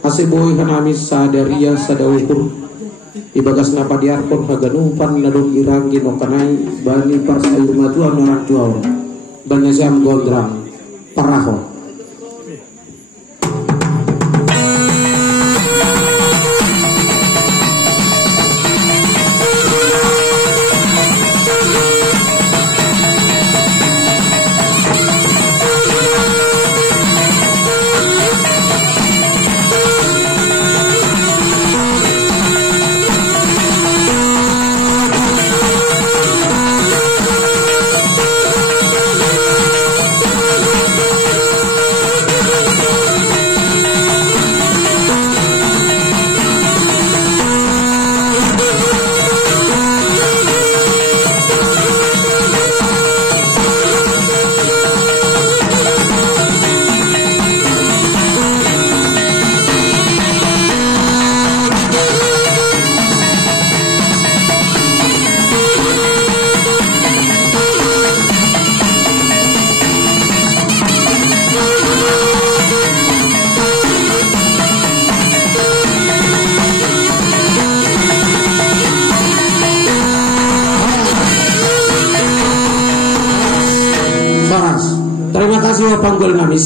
Aseboy hanamis sadaria sadaukur ibagas napa diarpon haganumpan nadong irang ginokanai bani parsayur matuan orang jual banazam gondrang paraho. Terima kasih Panggul Nami.